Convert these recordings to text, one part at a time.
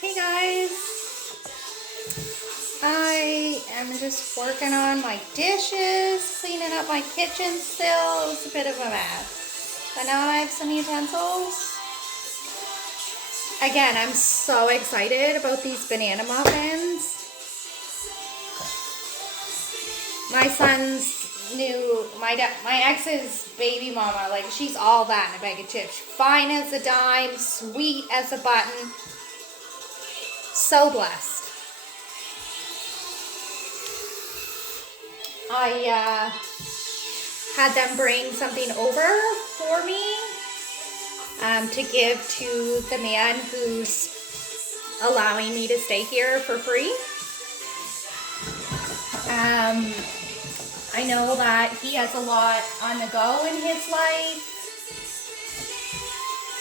Hey guys, I am just working on my dishes, cleaning up my kitchen still. It was a bit of a mess, but now I have some utensils. Again, I'm so excited about these banana muffins. My son's new, my ex's baby mama, like she's all that in a bag of chips. Fine as a dime, sweet as a button. So blessed. I had them bring something over for me to give to the man who's allowing me to stay here for free. I know that he has a lot on the go in his life,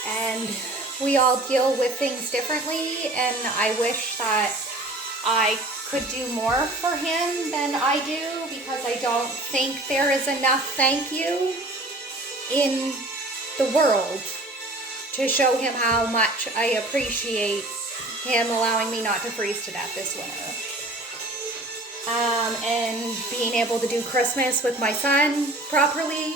and we all deal with things differently, and I wish that I could do more for him than I do, because I don't think there is enough thank you in the world to show him how much I appreciate him allowing me not to freeze to death this winter. And being able to do Christmas with my son properly.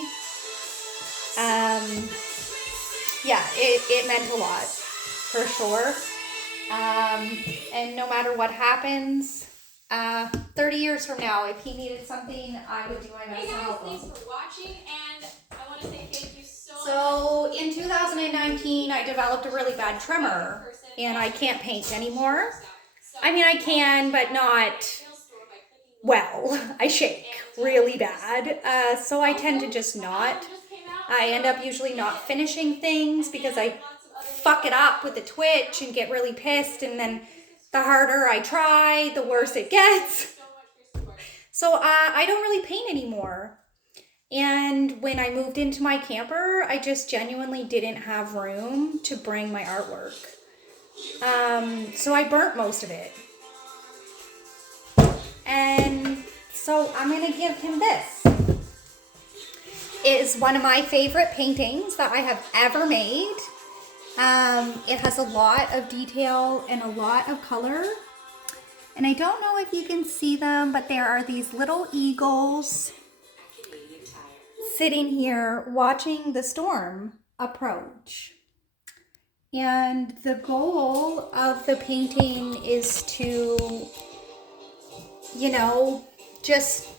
Yeah, it meant a lot, for sure. And no matter what happens, 30 years from now, if he needed something, I would do my best to help him. Thanks for watching, and I want to say thank you so much. So in 2019, I developed a really bad tremor, and I can't paint anymore. I mean, I can, but not well. I shake really bad, so I tend to just not. I end up usually not finishing things because I fuck it up with the twitch and get really pissed, and then the harder I try, the worse it gets. So I don't really paint anymore. And when I moved into my camper, I just genuinely didn't have room to bring my artwork. So I burnt most of it. And so I'm going to give him this. It is one of my favorite paintings that I have ever made. It has a lot of detail and a lot of color. And I don't know if you can see them, but there are these little eagles sitting here watching the storm approach. And the goal of the painting is to, just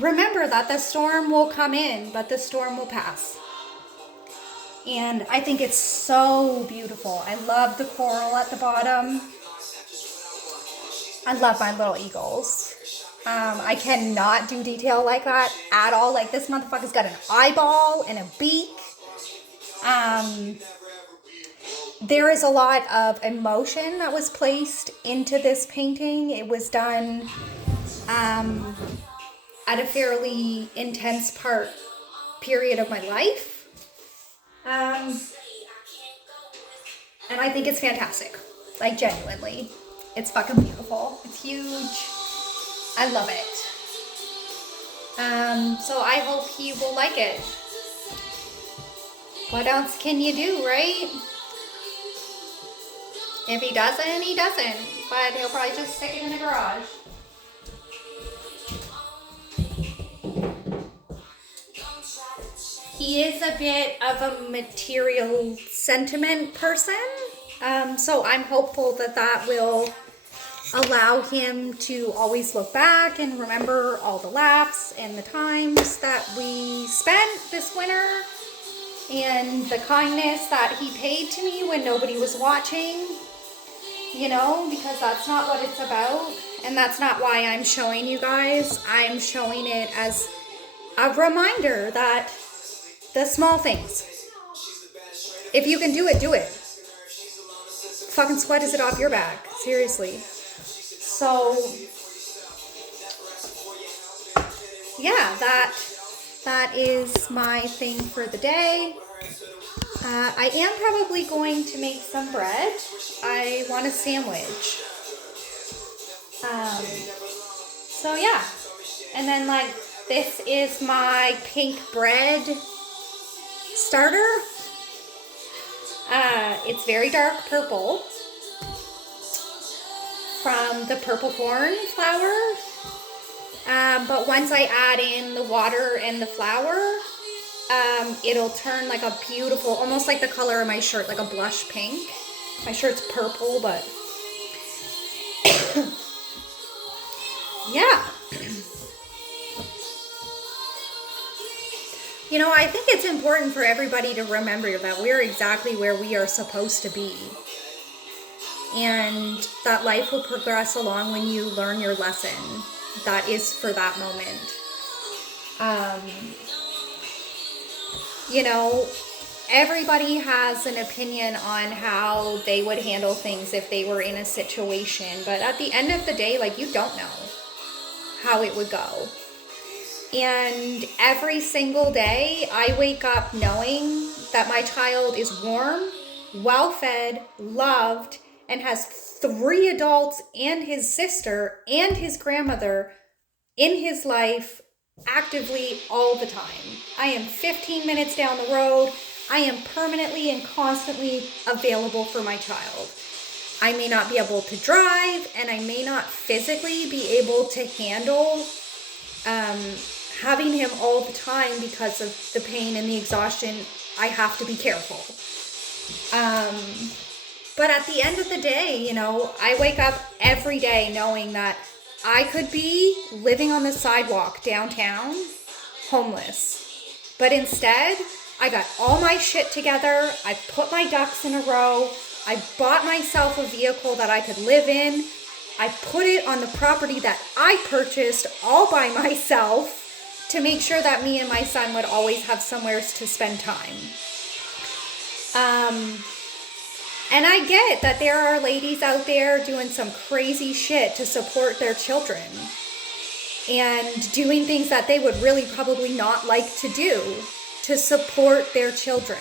remember that the storm will come in, but the storm will pass. And I think it's so beautiful. I love the coral at the bottom. I love my little eagles. I cannot do detail like that at all. Like, this motherfucker's got an eyeball and a beak. There is a lot of emotion that was placed into this painting. It was done at a fairly intense period of my life. And I think it's fantastic. Like, genuinely. It's fucking beautiful. It's huge. I love it. So I hope he will like it. What else can you do, right? If he doesn't, he doesn't. But he'll probably just stick it in the garage. He is a bit of a material sentiment person. So I'm hopeful that will allow him to always look back and remember all the laughs and the times that we spent this winter, and the kindness that he paid to me when nobody was watching, because that's not what it's about. And that's not why I'm showing you guys. I'm showing it as a reminder that the small things, if you can do it, do it. Fucking sweat is it off your back. Seriously. So, yeah, that is my thing for the day. I am probably going to make some bread. I want a sandwich. So yeah. And then, this is my pink bread starter. It's very dark purple. from the purple corn flour. But once I add in the water and the flour, it'll turn like a beautiful, almost like the color of my shirt, like a blush pink. My shirt's purple, but yeah. You know, I think it's important for everybody to remember that we're exactly where we are supposed to be. And that life will progress along when you learn your lesson. That is for that moment. You know, everybody has an opinion on how they would handle things if they were in a situation. But at the end of the day, like, you don't know how it would go. And every single day, I wake up knowing that my child is warm, well-fed, loved, and has 3 adults and his sister and his grandmother in his life actively all the time. I am 15 minutes down the road. I am permanently and constantly available for my child. I may not be able to drive, and I may not physically be able to handle having him all the time because of the pain and the exhaustion. I have to be careful. But at the end of the day, you know, I wake up every day knowing that I could be living on the sidewalk downtown, homeless. But instead, I got all my shit together. I put my ducks in a row. I bought myself a vehicle that I could live in. I put it on the property that I purchased all by myself to make sure that me and my son would always have somewhere to spend time. And I get that there are ladies out there doing some crazy shit to support their children and doing things that they would really probably not like to do to support their children.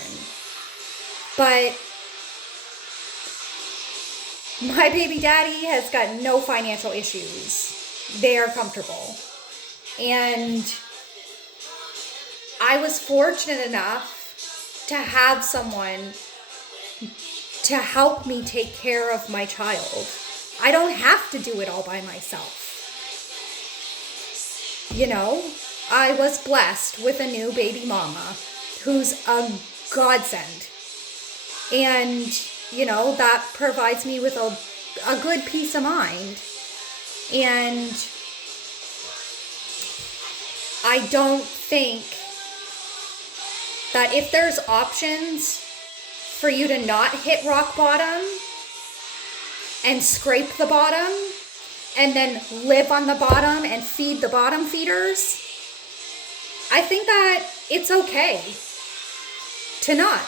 But my baby daddy has got no financial issues. They are comfortable. And I was fortunate enough to have someone to help me take care of my child. I don't have to do it all by myself. You know, I was blessed with a new baby mama who's a godsend. And, you know, that provides me with a good peace of mind. And I don't think that if there's options for you to not hit rock bottom and scrape the bottom and then live on the bottom and feed the bottom feeders, I think that it's okay to not.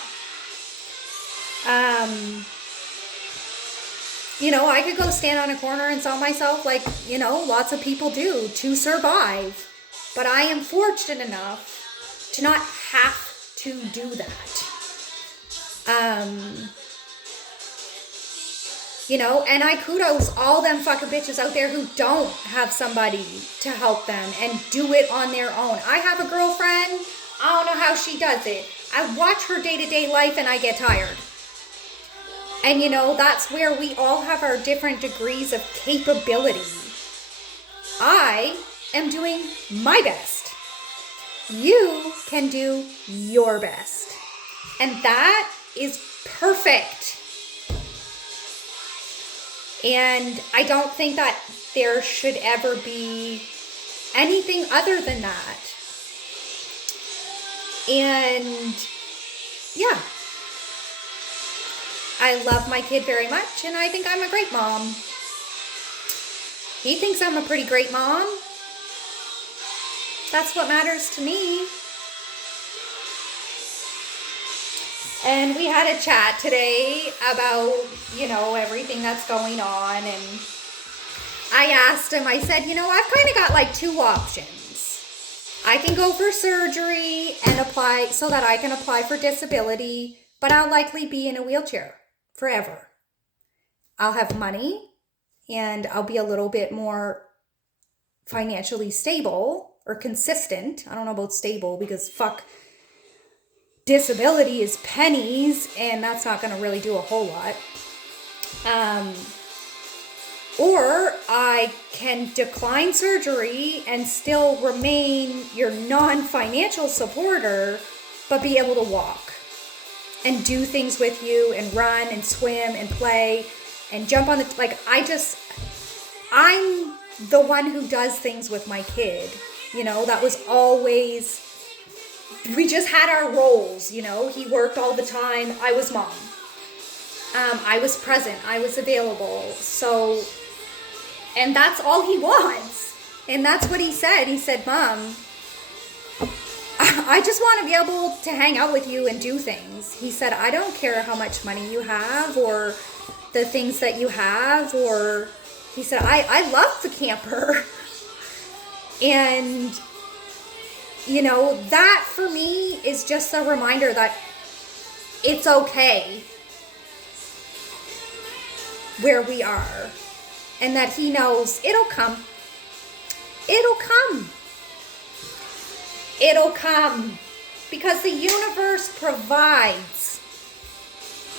You know, I could go stand on a corner and sell myself like, you know, lots of people do to survive. But I am fortunate enough to not have to do that. You know, and I kudos all them fucking bitches out there who don't have somebody to help them and do it on their own. I have a girlfriend. I don't know how she does it. I watch her day-to-day life and I get tired. And you know, that's where we all have our different degrees of capability. I am doing my best. You can do your best. And that is perfect. And I don't think that there should ever be anything other than that. And yeah, I love my kid very much, and I think I'm a great mom. He thinks I'm a pretty great mom. That's what matters to me. And we had a chat today about, you know, everything that's going on. And I asked him, I said, you know, I've kind of got like 2 options. I can go for surgery and apply so that I can apply for disability, but I'll likely be in a wheelchair forever. I'll have money and I'll be a little bit more financially stable or consistent. I don't know about stable because fuck, disability is pennies and that's not going to really do a whole lot. Or I can decline surgery and still remain your non-financial supporter, but be able to walk and do things with you and run and swim and play and jump on the, like, I'm the one who does things with my kid. You know, that was always, we just had our roles, you know. He worked all the time. I was mom. I was present. I was available. So, and that's all he wants. And that's what he said. He said, Mom, I just want to be able to hang out with you and do things. He said, I don't care how much money you have or the things that you have, or he said, I love the camper. And, you know, that for me is just a reminder that it's okay where we are, and that he knows it'll come. It'll come. It'll come, because the universe provides.